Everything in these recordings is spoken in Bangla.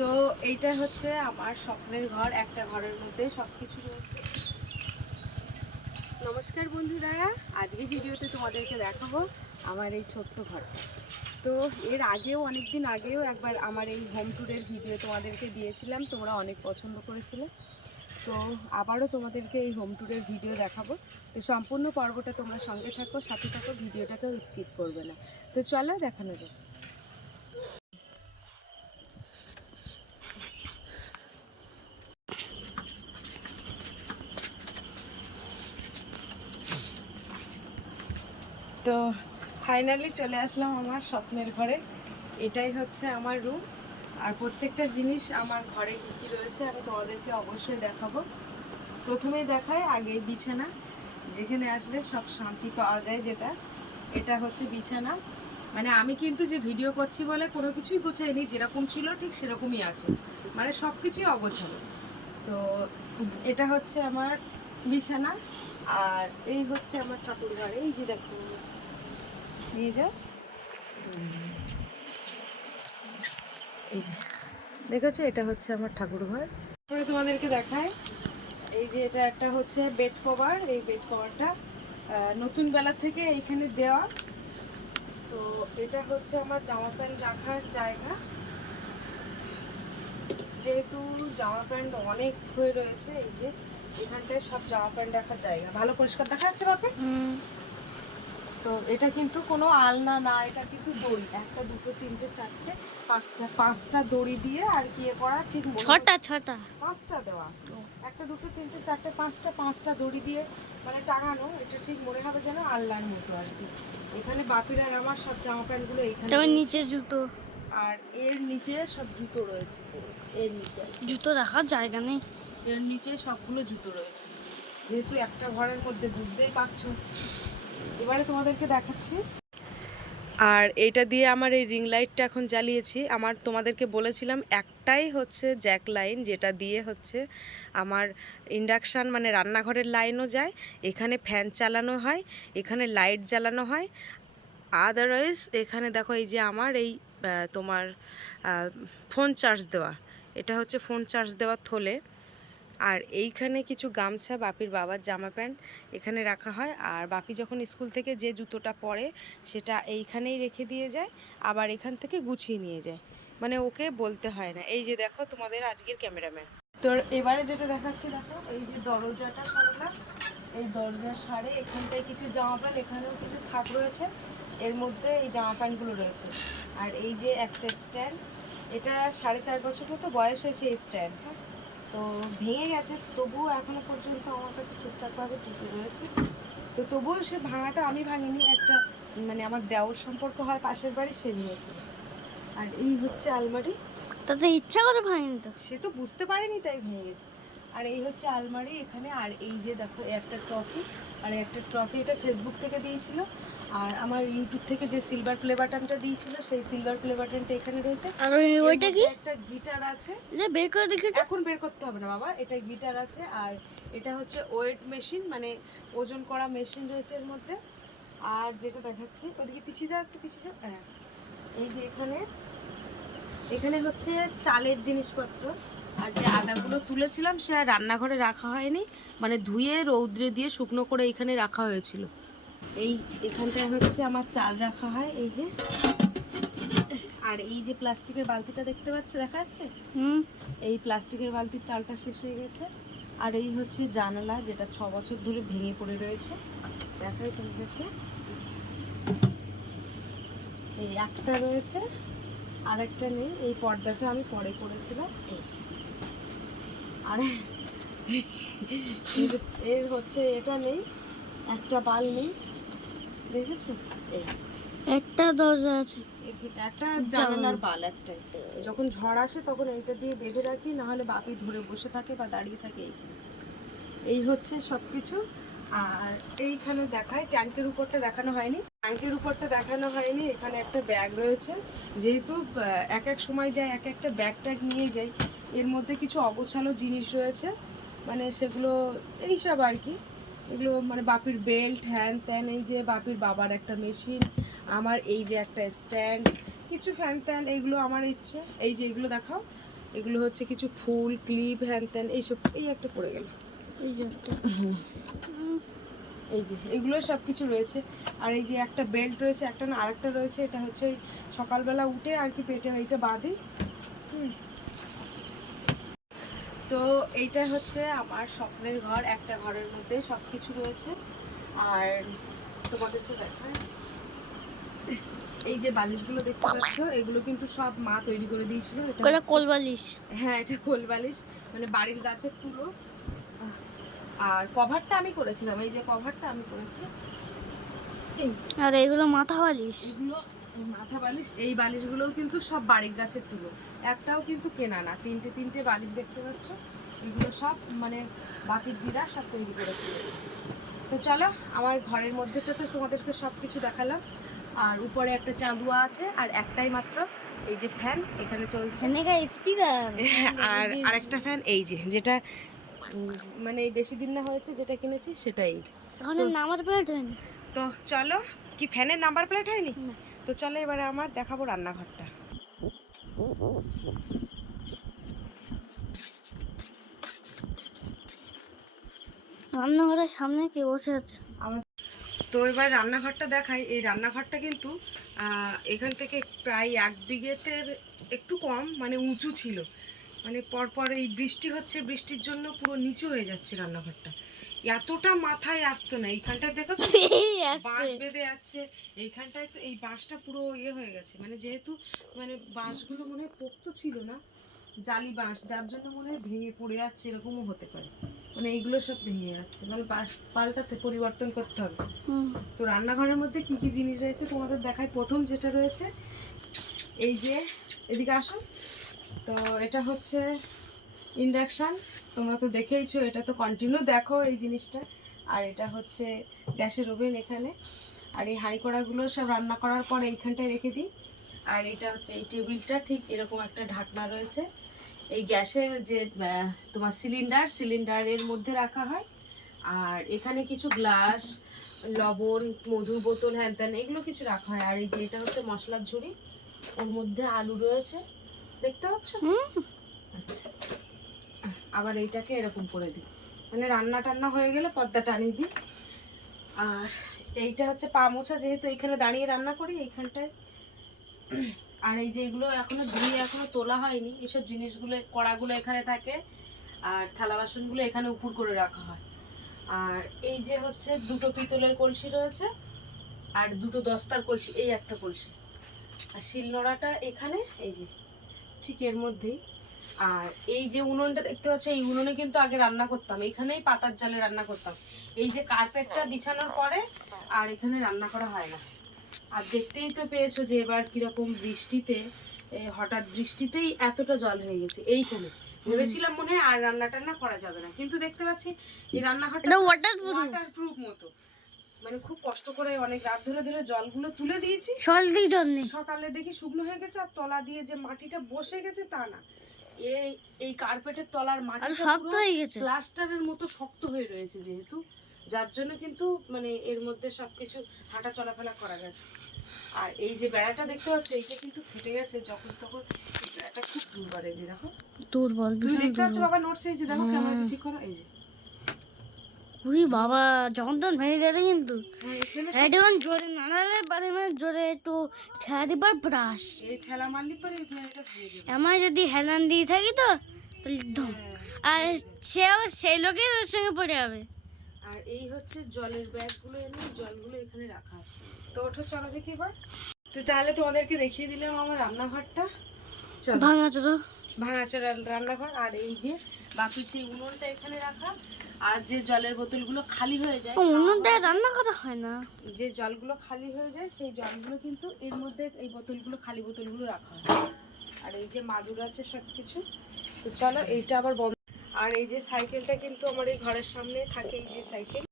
তো এইটা হচ্ছে আমার স্বপ্নের ঘর, একটা ঘরের মধ্যে সবকিছু রয়েছে। নমস্কার বন্ধুরা, আজকে ভিডিওতে তোমাদেরকে দেখাবো আমার এই ছোট্ট ঘরটা। তো এর আগেও অনেক দিন আগেও একবার আমার এই হোম ট্যুরের ভিডিও তোমাদেরকে দিয়েছিলাম, তোমরা অনেক পছন্দ করেছিলে। তো আবারও তোমাদেরকে এই হোম ট্যুরের ভিডিও দেখাবো। তো সম্পূর্ণ পর্বটা তোমরা সঙ্গে থাকো, সাথে থাকো, ভিডিওটাকেও স্কিপ করবে না। তো চলো দেখানো যাক। তো ফাইনালি চলে আসলাম আমার স্বপ্নের ঘরে। এটাই হচ্ছে আমার রুম। আর প্রত্যেকটা জিনিস আমার ঘরে কী কী রয়েছে আমি তোমাদেরকে অবশ্যই দেখাবো। প্রথমেই দেখায় আগে বিছানা, যেখানে আসলে সব শান্তি পাওয়া যায়। যেটা এটা হচ্ছে বিছানা, মানে আমি কিন্তু যে ভিডিও করছি বলে কোনো কিছুই গোছাইনি, যেরকম ছিল ঠিক সেরকমই আছে, মানে সব কিছুই অগোছালো। তো এটা হচ্ছে আমার বিছানা। আর এই হচ্ছে আমার ঠাকুর ঘর, এই যে দেখো, নিয়ে যাও, এই যে দেখেছো, এটা হচ্ছে আমার ঠাকুর ঘর। তারপরে তোমাদেরকে দেখায়, এই যে এটা একটা হচ্ছে বেড কভার। এই বেড কভারটা নতুন বেলা থেকে এইখানে দেওয়া। তো এটা হচ্ছে আমার জামা প্যান্ট রাখার জায়গা, যেহেতু জামা প্যান্ট অনেক হয়ে রয়েছে। এই যে এখানটায় সব জামা প্যান্ট রাখার জায়গা, ভালো পরিষ্কার দেখা যাচ্ছে বাপে। তো এটা কিন্তু কোনো আলনা না, এটা কিন্তু দড়ি, একটা দুটো তিনটে চারটে পাঁচটা দড়ি দিয়ে আর কি করা, ঠিক ছটা পাঁচটা দেওয়া, একটা দুটো তিনটে চারটে পাঁচটা দড়ি দিয়ে মানে টাঙানো। এটা ঠিক মনে হবে যেন আলনার মতো আর কি। এখানে বাপির আর আমার সব জামা প্যান্টগুলো এখানে, নিচে জুতো, আর এর নিচে সব জুতো রয়েছে। এর নিচে জুতো রাখার জায়গা নেই, এর নিচে সবগুলো জুতো রয়েছে। যেহেতু একটা ঘরের মধ্যে বুঝতেই পারছো। এবারে তোমাদেরকে দেখাচ্ছি। আর এইটা দিয়ে আমার এই রিং লাইটটা এখন জ্বালিয়েছি। আমার তোমাদেরকে বলেছিলাম একটাই হচ্ছে জ্যাক লাইন, যেটা দিয়ে হচ্ছে আমার ইন্ডাকশান মানে রান্নাঘরের লাইনও যায়, এখানে ফ্যান চালানো হয়, এখানে লাইট জ্বালানো হয়। আদারওয়াইজ এখানে দেখো, এই যে আমার এই তোমার ফোন চার্জ দেওয়া, এটা হচ্ছে ফোন চার্জ দেওয়ার থলে। আর এইখানে কিছু গামছা, বাপির বাবার জামা প্যান্ট এখানে রাখা হয়। আর বাপি যখন স্কুল থেকে যে জুতোটা পরে সেটা এইখানেই রেখে দিয়ে যায়, আবার এখান থেকে গুছিয়ে নিয়ে যায়, মানে ওকে বলতে হয় না। এই যে দেখো তোমাদের আজকের ক্যামেরাম্যান। তো এবারে যেটা দেখাচ্ছি, দেখো এই যে দরজাটা সরলাম, এই দরজার সারে এখানটায় কিছু জামা প্যান্ট, এখানেও কিছু থাক রয়েছে, এর মধ্যে এই জামা প্যান্টগুলো রয়েছে। আর এই যে একটা স্ট্যান্ড, এটা 4.5 বছর মতো বয়স হয়েছে এই স্ট্যান্ড। হ্যাঁ, তো ভেঙে গেছে, তবুও এখনো পর্যন্ত আমার কাছে ঠিকঠাকভাবে টিকে রয়েছে। তো তবুও সে ভাঙাটা আমি ভাঙিনি, একটা মানে আমার দেওর সম্পর্ক হয় পাশের বাড়ি, সে নিয়েছিল। আর এই হচ্ছে আলমারি, তাতে ইচ্ছা করে ভাঙিনি, তো সে তো বুঝতে পারেনি তাই ভেঙে গেছে। আর এই হচ্ছে আলমারি এখানে। আর এই যে দেখো একটা ট্রফি, আর একটা ট্রফি, এটা ফেসবুক থেকে দিয়েছিল। আর আমার ইউটিউব থেকে যে সিলভার প্লে বাটনটা দিয়েছিল, সেই সিলভার প্লে বাটনটা এখানে রয়েছে। আর ওইটা কি, একটা গিটার আছে, এটা বের করে দেখি, এখন বের করতে হবে না বাবা, এটা গিটার আছে। আর এটা হচ্ছে ওয়েট মেশিন, মানে ওজন করা মেশিন রয়েছে এর মধ্যে। আর যেটা দেখাচ্ছি, ওদিকে পিছিয়ে যাও, একটু পিছিয়ে যাও। হ্যাঁ, এই যে এখানে এখানে হচ্ছে চালের জিনিসপত্র। আর যে আদাগুলো তুলেছিলাম সে আর রান্নাঘরে রাখা হয়নি, মানে ধুয়ে রৌদ্রে দিয়ে শুকনো করে এখানে রাখা হয়েছিল। এই এখানটায় হচ্ছে আমার চাল রাখা হয়, এই যে। আর এই যে প্লাস্টিকের বালতিটা দেখতে পাচ্ছ, দেখা যাচ্ছে, এই প্লাস্টিকের বালতির চালটা শেষ হয়ে গেছে। আর এই হচ্ছে জানালা, যেটা 6 বছর ধরে ভেঙে পড়ে রয়েছে, দেখাই তোমাদেরকে। এই একটা রয়েছে, আরেকটা নেই, এই পর্দাটা আমি পরে করেছিলাম। এই আর এর হচ্ছে এটা নেই, একটা বাল নেই, দেখেছো, এই একটা দরজা আছে, একটা জানালার বাল একটাই। যখন ঝড় আসে তখন এইটা দিয়ে বেঁধে রাখি, না হলে বাপি ধরে বসে থাকে বা দাঁড়িয়ে থাকে এইখানে। এই হচ্ছে সব কিছু। আর এইখানে দেখায়, ট্যাঙ্কের উপরটা দেখানো হয়নি, এখানে একটা ব্যাগ রয়েছে। যেহেতু এক এক সময় যায়, এক একটা ব্যাগ ট্যাগ নিয়ে যাই, এর মধ্যে কিছু অগোছালো জিনিস রয়েছে, মানে সেগুলো এইসব আর কি। এগুলো মানে বাপির বেল্ট, হ্যান ত্যান, এই যে বাপির বাবার একটা মেশিন, আমার এই যে একটা স্ট্যান্ড, কিছু ফ্যান ত্যান, এইগুলো আমার ইচ্ছে। এই যে এগুলো দেখাও, এগুলো হচ্ছে কিছু ফুল ক্লিপ হ্যান ত্যান এইসব। এই একটা পড়ে গেল, এই যে একটা। এই যে এগুলো সব কিছু রয়েছে। আর এই যে একটা বেল্ট রয়েছে, একটা না আরেকটা রয়েছে, এটা হচ্ছে সকালবেলা উঠে আর কি পেটে এইটা বাঁধি। তো এইটা হচ্ছে আমার স্বপ্নের ঘর, একটা ঘরের মধ্যে সব কিছু রয়েছে। আর তোমাদের তো দেখায়, এই যে বালিশগুলো দেখতে পাচ্ছ, এগুলো কিন্তু সব মা তৈরি করে দিয়েছিল। এটা কোল বালিশ। হ্যাঁ, এটা কোল বালিশ, মানে বাড়ির গাছের তুলো। আর কভারটা আমি করেছিলাম, এই যে কভারটা আমি করেছি। আর এগুলো মাথা বালিশ। এগুলো মাথা বালিশ। এই বালিশগুলোও কিন্তু সব বাড়ির গাছের তুলো, একটাও কিন্তু কেনা না। তিনটে তিনটে বালিশ দেখতে পাচ্ছ, এগুলো সব মানে বাপির দিদা সব তৈরি করেছিল। তো চলো, আমার ঘরের মধ্যে তো তোমাদেরকে সব কিছু দেখালাম। আর উপরে একটা চাঁদুয়া আছে, আর একটাই মাত্র এই যে ফ্যান এখানে চলছে। আর আরেকটা ফ্যান এই যে, যেটা মানে বেশি দিন না হয়েছে যেটা কিনেছি সেটাই। এখন নাম্বার প্লেট হয়নি। তো চলো, কি ফ্যানের নাম্বার প্লেট হয়নি? তো চলো এবারে আমার দেখাবো রান্নাঘরটা। রান্নাঘরের সামনে কে বসে আছে? তো এবার রান্নাঘরটা দেখাই। এই রান্নাঘরটা কিন্তু এখান থেকে প্রায় 1 বিঘেতের একটু কম, মানে উঁচু ছিল। মানে পরপর এই বৃষ্টি হচ্ছে, বৃষ্টির জন্য পুরো নিচু হয়ে যাচ্ছে রান্নাঘরটা। এতটা মাথায় আসতো না। এইখানটায় দেখেছো বাঁশ বেঁধে যাচ্ছে, এইখানটায় তো এই বাঁশটা পুরো ইয়ে হয়ে গেছে, মানে যেহেতু মানে বাঁশগুলো মনে হয় পোক্ত ছিল না, জালি বাঁশ, যার জন্য মনে হয় ভেঙে পড়ে যাচ্ছে, এরকমও হতে পারে। মানে এইগুলো সব ভেঙে যাচ্ছে, মানে বাঁশ পাল্টাতে পরিবর্তন করতে হবে। তো রান্নাঘরের মধ্যে কি কি জিনিস রয়েছে তোমাদের দেখায়। প্রথম যেটা রয়েছে, এই যে এদিকে আসো, তো এটা হচ্ছে ইন্ডাকশান। তোমরা তো দেখেইছো, এটা তো কন্টিনিউ দেখো এই জিনিসটা। আর এটা হচ্ছে গ্যাসের ওভেন এখানে। আর এই হাঁড়ি কড়াগুলো সব রান্না করার পর এইখানটায় রেখে দিই। আর এটা হচ্ছে এই টেবিলটা, ঠিক এরকম একটা ঢাকনা রয়েছে। এই গ্যাসের যে তোমার সিলিন্ডারের মধ্যে রাখা হয়। আর এখানে কিছু গ্লাস, লবণ, মধুর বোতল, হ্যান ত্যান এগুলো কিছু রাখা হয়। আর এই যে এটা হচ্ছে মশলার ঝুড়ি, ওর মধ্যে আলু রয়েছে, দেখতে পাচ্ছ? আচ্ছা, আবার এইটাকে এরকম করে দিই, মানে রান্না টান্না হয়ে গেলে পর্দা টানিয়ে দিই। আর এইটা হচ্ছে পা মোছা, যেহেতু এখানে দাঁড়িয়ে রান্না করি এইখানটায়। আর এই যে এগুলো এখনো ধুয়ে এখনো তোলা হয়নি, এসব জিনিসগুলো কড়াগুলো এখানে থাকে। আর থালা বাসনগুলো এখানে উপর করে রাখা হয়। আর এই যে হচ্ছে দুটো পিতলের কলসি রয়েছে, আর দুটো দস্তার কলসি, এই একটা কলসি। আর শিলনোড়াটা এখানে, এই যে ঠিক এর মধ্যেই। আর এই যে উনুনটা দেখতে পাচ্ছ, এই উনুনে কিন্তু আগে রান্না করতাম, এখানেই পাতার জালে রান্না করতাম। এই যে কার্পেটটা বিছানোর পরে আর এখানে রান্না করা হয় না। আর দেখতেই তো পেয়েছো যে এবার কিরকম বৃষ্টিতে, হঠাৎ বৃষ্টিতেই এতটা জল হয়ে গেছে এইখানে। ভেবেছিলাম মনে হয় আর রান্না টান্না করা যাবে না, কিন্তু দেখতে পাচ্ছি এই রান্নাঘরটা ওয়াটারপ্রুফ মতো। মানে খুব কষ্ট করে অনেক রাত ধরে ধরে জলগুলো তুলে দিয়েছি, সকালে দেখি শুকনো হয়ে গেছে। আর তলা দিয়ে যে মাটিটা বসে গেছে তা না, এই কার্পেটের তলার মাটি শক্ত হয়ে গেছে, প্লাস্টারের মতো শক্ত হয়ে রয়েছে, যেহেতু যার জন্য কিন্তু মানে এর মধ্যে সবকিছু হাঁটা চলাফেরা করা গেছে। আর এই যে বেড়াটা দেখতে পাচ্ছ, এইটা কিন্তু ফেটে গেছে যখন তখন। বেড়াটা খুব দুর্বল, এই যে দেখো দুর্বল, তুমি দেখতে পাচ্ছ বাবা নোটস, এই যে দেখো ক্যামেরাটা ঠিক করো, এই যে বাবা যখন তখন ভেঙে যাবে কিন্তু। জোরে নাড়ালে পারে, মানে জোরে একটু ঠেলা দিবার ব্রাশ, এই ঠেলা মারলি পরে এই ভেড়াটা ভেঙে যাবে। আমার যদি হেলান দিয়ে থাকি তো আর সেও সেই লোকের ওর সঙ্গে পড়ে যাবে। আর এই হচ্ছে জলের ব্যাগগুলো, এনে জলগুলো এখানে রাখা আছে। তো ওঠো, চলো দেখি এবার। তো তাহলে তোমাদেরকে দেখিয়ে দিলাম আমার রান্নাঘরটা। চলো, ভাঙাচোরা রান্নাঘর। আর এই যে বাপির সেই উনুনটা এখানে রাখা। আর যে জলের বোতলগুলো খালি হয়ে যায়, উনুনটায় রান্না করা হয় না, যে জলগুলো খালি হয়ে যায় সেই জলগুলো কিন্তু এর মধ্যে, এই বোতলগুলো, খালি বোতলগুলো রাখা হয়। আর এই যে মাদুর আছে সব কিছু। তো চলো, এইটা আবার বন্ধ। আর এই যে সাইকেলটা কিন্তু আমার এই ঘরের সামনে থাকে, এই যে সাইকেল।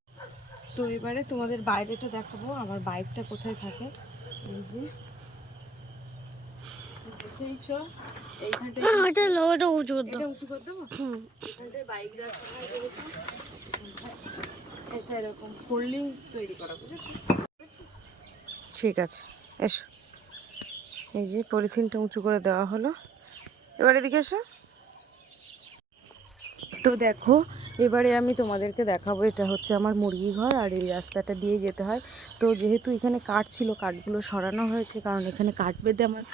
তো এবারে তোমাদের বাইরেটা দেখাবো, আমার বাইকটা কোথায় থাকে। এই যে দেখেইছো, এইখানটায় উঁচু করে দেবো। এখানটায় বাইক রাখা হয় এরকম, এটা এরকম ফোল্ডিং তৈরি করা, বুঝেছো? ঠিক আছে, এসো। এই যে পলিথিনটা উঁচু করে দেওয়া হলো। এবার এদিকে এসো। তো দেখো এবারে আমি তোমাদেরকে দেখাবো, এটা হচ্ছে আমার মুরগি ঘর আর এই রাস্তাটা দিয়ে যেতে হয়। তো যেহেতু এখানে কাঠ ছিল, কাঠগুলো সরানো হয়েছে, কারণ এখানে কাঠ বেঁধে আমার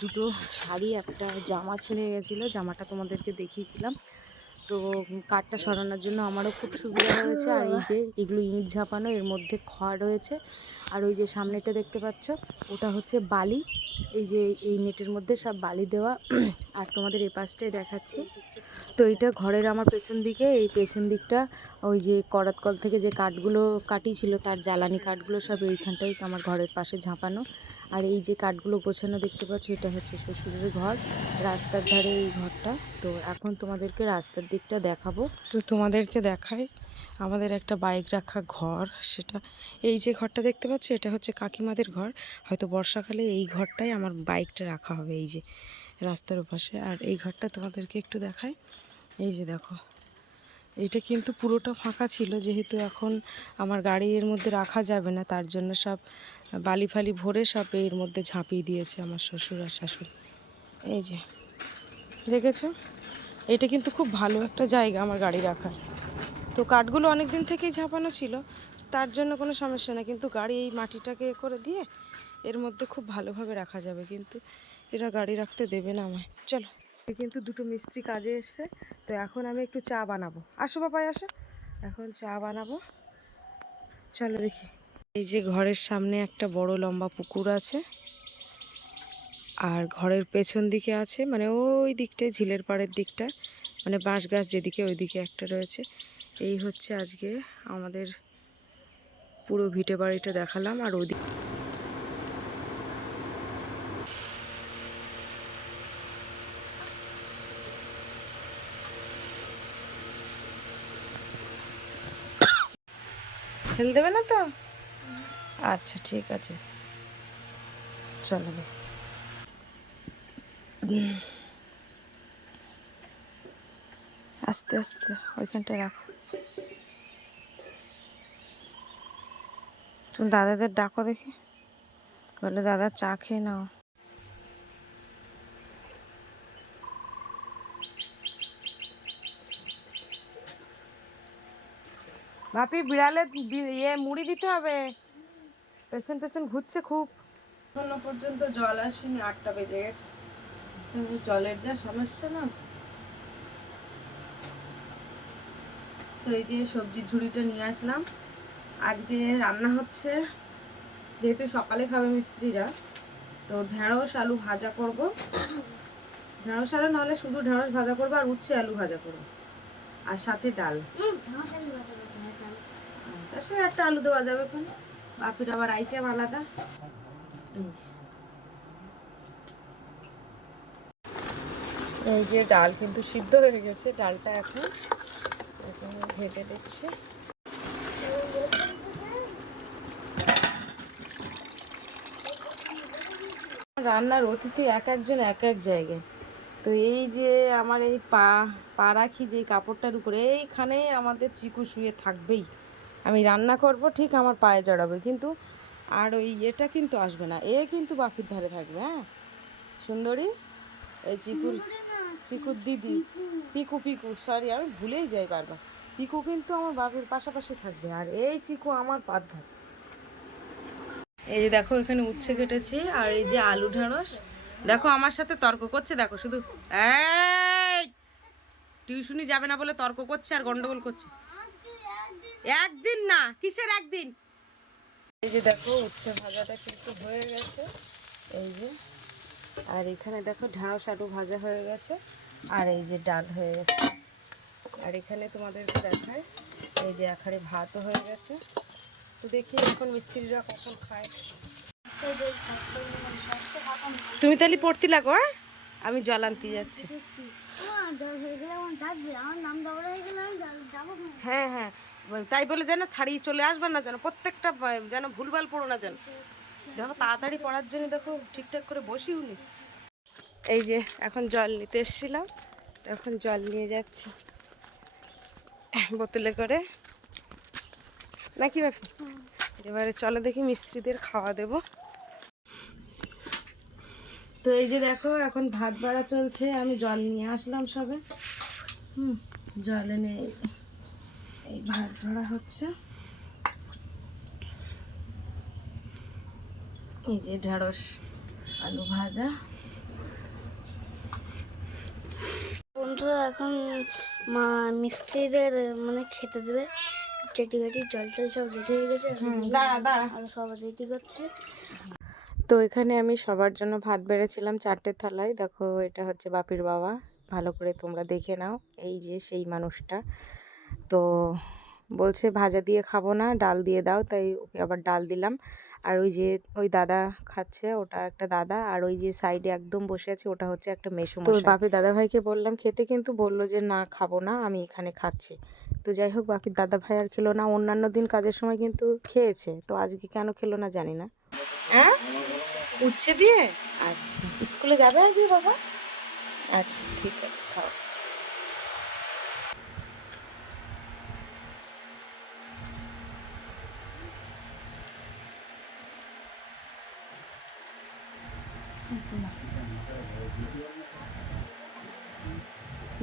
দুটো শাড়ি একটা জামা ছিঁড়ে গেছিলো, জামাটা তোমাদেরকে দেখিয়েছিলাম। তো কাঠটা সরানোর জন্য আমারও খুব সুবিধা হয়েছে। আর এই যে এগুলো ইট ঝাপানো, এর মধ্যে খড় রয়েছে। আর ওই যে সামনেটা দেখতে পাচ্ছ ওটা হচ্ছে বালি, এই যে এই নেটের মধ্যে সব বালি দেওয়া। আর তোমাদের এই পাশটাই দেখাচ্ছি। তো এইটা ঘরের আমার পেছন দিকে, এই পেছন দিকটা ওই যে করাতকল থেকে যে কাঠগুলো কাটিয়েছিল তার জ্বালানি কাঠগুলো সব এইখানটাই আমার ঘরের পাশে ঝাঁপানো। আর এই যে কাঠগুলো গোছানো দেখতে পাচ্ছ, এটা হচ্ছে শ্বশুরের ঘর, রাস্তার ধারে এই ঘরটা। তো এখন তোমাদেরকে রাস্তার দিকটা দেখাবো। তো তোমাদেরকে দেখাই আমাদের একটা বাইক রাখা ঘর, সেটা এই যে ঘরটা দেখতে পাচ্ছ, এটা হচ্ছে কাকিমাদের ঘর। হয়তো বর্ষাকালে এই ঘরটাই আমার বাইকটা রাখা হবে, এই যে রাস্তার ওপাশে। আর এই ঘরটা তোমাদেরকে একটু দেখাই, এই যে দেখো এটা কিন্তু পুরোটা ফাঁকা ছিল, যেহেতু এখন আমার গাড়ি এর মধ্যে রাখা যাবে না, তার জন্য সব বালি ফালি ভরে সব এর মধ্যে ঝাঁপিয়ে দিয়েছে আমার শ্বশুর আর শাশুড়ি। এই যে দেখেছো, এটা কিন্তু খুব ভালো একটা জায়গা আমার গাড়ি রাখার। তো কাঠগুলো অনেক দিন থেকেই ঝাঁপানো ছিল, তার জন্য কোনো সমস্যা না, কিন্তু গাড়ি এই মাটিটাকে করে দিয়ে এর মধ্যে খুব ভালোভাবে রাখা যাবে, কিন্তু এরা গাড়ি রাখতে দেবে না আমায়। চলো, কিন্তু দুটো মিস্ত্রি কাজে এসছে। তো এখন আমি একটু চা বানাবো, আসো বাবাই আসো, এখন চা বানাবো, চলো দেখি। এই যে ঘরের সামনে একটা বড় লম্বা পুকুর আছে, আর ঘরের পেছন দিকে আছে, মানে ওই দিকটায় ঝিলের পাড়ের দিকটা, মানে বাঁশ গাছ যেদিকে ওইদিকে একটা রয়েছে। এই হচ্ছে আজকে আমাদের পুরো ভিটে বাড়িটা দেখালাম। আর ওদিকে ফেল দেবে না তো? আচ্ছা ঠিক আছে, চলো আস্তে আস্তে ওইখানটায় রাখো। তুমি দাদাদের ডাকো দেখি, বলে দাদা চা খেয়ে নাও। ভাপি বিড়ালে ইয়ে মুড়ি দিতে হবে, পেছন পেছন ঘুরছে খুব। এখনো পর্যন্ত জল আসেনি, 8টা বেজে গেছে। জলের যা সমস্যা না। তো এই যে সবজির ঝুড়িটা নিয়ে আসলাম, আজকে রান্না হচ্ছে, যেহেতু সকালে খাবে মিস্ত্রিরা, তো ঢেঁড়স আলু ভাজা করব। ঢেঁড়স আলু নাহলে শুধু ঢেঁড়স ভাজা করবো, আর উচ্ছে আলু ভাজা করবো, আর সাথে ডাল। তার সাথে একটা আলু দেওয়া যাবে, বাপির আবার আইটেম আলাদা। এই যে ডাল কিন্তু সিদ্ধ হয়ে গেছে, ডালটা এখন ঘেটে দিচ্ছি। রান্নার অতিথি এক একজন এক এক জায়গায়। তো এই যে আমার এই পা রাখি যে কাপড়টার উপরে, এইখানে আমাদের চিকু শুয়ে থাকবেই। আমি রান্না করব ঠিক আমার পায়ে জড়াবে, কিন্তু আর ওই এটা কিন্তু আসবে না, এ কিন্তু বাপির ধারে থাকবে। হ্যাঁ সুন্দরী, এই চিকুর দিদি, পিকু সরি, আমি ভুলেই যাই বারবার। পিকু কিন্তু আমার বাপির পাশাপাশি থাকবে, আর এই চিকু আমার পাত ধার। এই যে দেখো এখানে উচ্ছে কেটেছি, আর এই যে আলু ঢেঁড়স। দেখো আমার সাথে তর্ক করছে, দেখো শুধু এই টিউশনি যাবে না বলে তর্ক করছে আর গন্ডগোল করছে। একদিন না, কিসের একদিন। এই যে দেখো উচ্ছে ভাজাটা কিন্তু হয়ে গেছে, এই যে। আর এখানে দেখো ঢেঁড়স আলু ভাজা হয়ে গেছে, আর এই যে ডাল হয়ে গেছে। আর এখানে তোমাদেরকে দেখায়, এই যে আখারে ভাতও হয়ে গেছে। তো দেখি এখন মিস্ত্রিরা কখন খায়। তুমি তাহলে পড়তে লাগো, হ্যাঁ আমি জল আনতে যাচ্ছি। হ্যাঁ হ্যাঁ, তাই বলে যেন ছাড়িয়ে চলে আসবে না, যেন প্রত্যেকটা যেন ভুলভাল পড়ো না যেন। দেখো তাড়াতাড়ি পড়ার জন্য দেখো ঠিকঠাক করে বসি উনি। এই যে এখন জল নিতে এসেছিলাম, এখন জল নিয়ে যাচ্ছি বোতলে করে, নাকি বাকি। এবারে চলো দেখি মিস্ত্রিদের খাওয়া দেব। তো এই যে দেখো এখন ভাত বাড়া চলছে, আমি জল নিয়ে আসলাম সবে। জল এনে এই ভাত ধরা হচ্ছে। এই যে ঢেঁড়স আলু ভাজা। বন্ধুরা এখন মা মিস্ত্রিদের মানে খেতে দেবে, চেটি বেটি জল টল সব রেডি হয়ে গেছে, দাঁড়া দাঁড়া। আর সব রেডি করছে। তো এখানে আমি সবার জন্য ভাত বেড়েছিলাম 4টে থালায়। দেখো এটা হচ্ছে বাপির বাবা, ভালো করে তোমরা দেখে নাও। এই যে সেই মানুষটা। তো বলছে ভাজা দিয়ে খাবো না, ডাল দিয়ে দাও, তাই ওকে আবার ডাল দিলাম। আর ওই যে ওই দাদা খাচ্ছে, ওটা একটা দাদা। আর ওই যে সাইডে একদম বসে আছে, ওটা হচ্ছে একটা মেসুমশাই। তো বাপির দাদা ভাইকে বললাম খেতে, কিন্তু বললো যে না খাবো না, আমি এখানে খাচ্ছি। তো যাই হোক, বাপির দাদা ভাই আর খেলো না। অন্যান্য দিন কাজের সময় কিন্তু খেয়েছে, তো আজকে কেন খেলো না জানি না। হ্যাঁ, উচ্ছে দিয়ে? আচ্ছা, স্কুলে যাবে আজকে বাবা? আচ্ছা ঠিক আছে, খাও।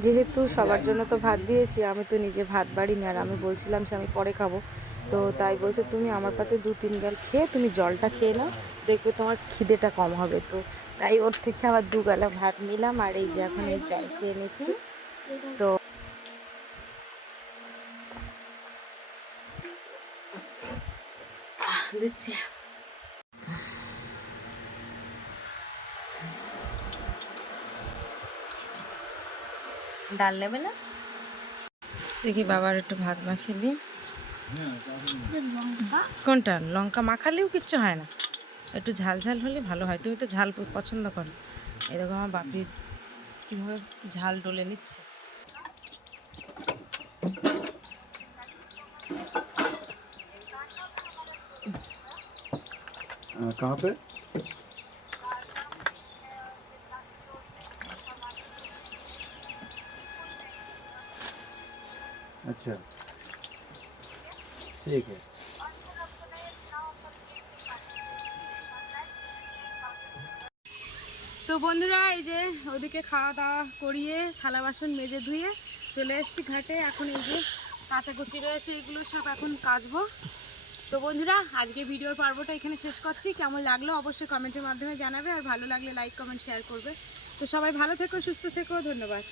যেহেতু সবার জন্য তো ভাত দিয়েছি, আমি তো নিজে ভাত বাড়িনি। আর আমি বলছিলাম যে আমি পরে খাবো, তো তাই বলছে তুমি আমার পাতে 2-3 গাল খেয়ে তুমি জলটা খেয়ে নাও, দেখবে তোমার খিদেটা কম হবে। তো তাই ওর থেকে আবার 2 গালা ভাত নিলাম, আর এই যে এখন এই জল খেয়ে নিচ্ছি। তো দিচ্ছি। ডাল নেবে না? দেখি বাবার একটু ভাত মাখিয়ে দিই। কোনটা? লঙ্কা মাখালেও কিচ্ছু হয় না, একটু ঝাল ঝাল হলে ভালো হয়। তুমি তো ঝাল পছন্দ করো। এরকম আমার বাপি কীভাবে ঝাল ডলে নিচ্ছে। कहाँ पे? अच्छा ठीक है। তো বন্ধুরা, এই যে ওদিকে খাওয়া দাওয়া করিয়ে থালা বাসন মেজে ধুয়ে চলে এসেছি ঘাটে। এখন এই যে কাঁচাকুচি রয়েছে, এগুলো সব এখন কাচবো। তো বন্ধুরা, আজকে ভিডিওর পর্বটা এখানে শেষ করছি। কেমন লাগলো অবশ্যই কমেন্টের মাধ্যমে জানাবে, আর ভালো লাগলে লাইক কমেন্ট শেয়ার করবে। তো সবাই ভালো থেকো, সুস্থ থেকো, ধন্যবাদ।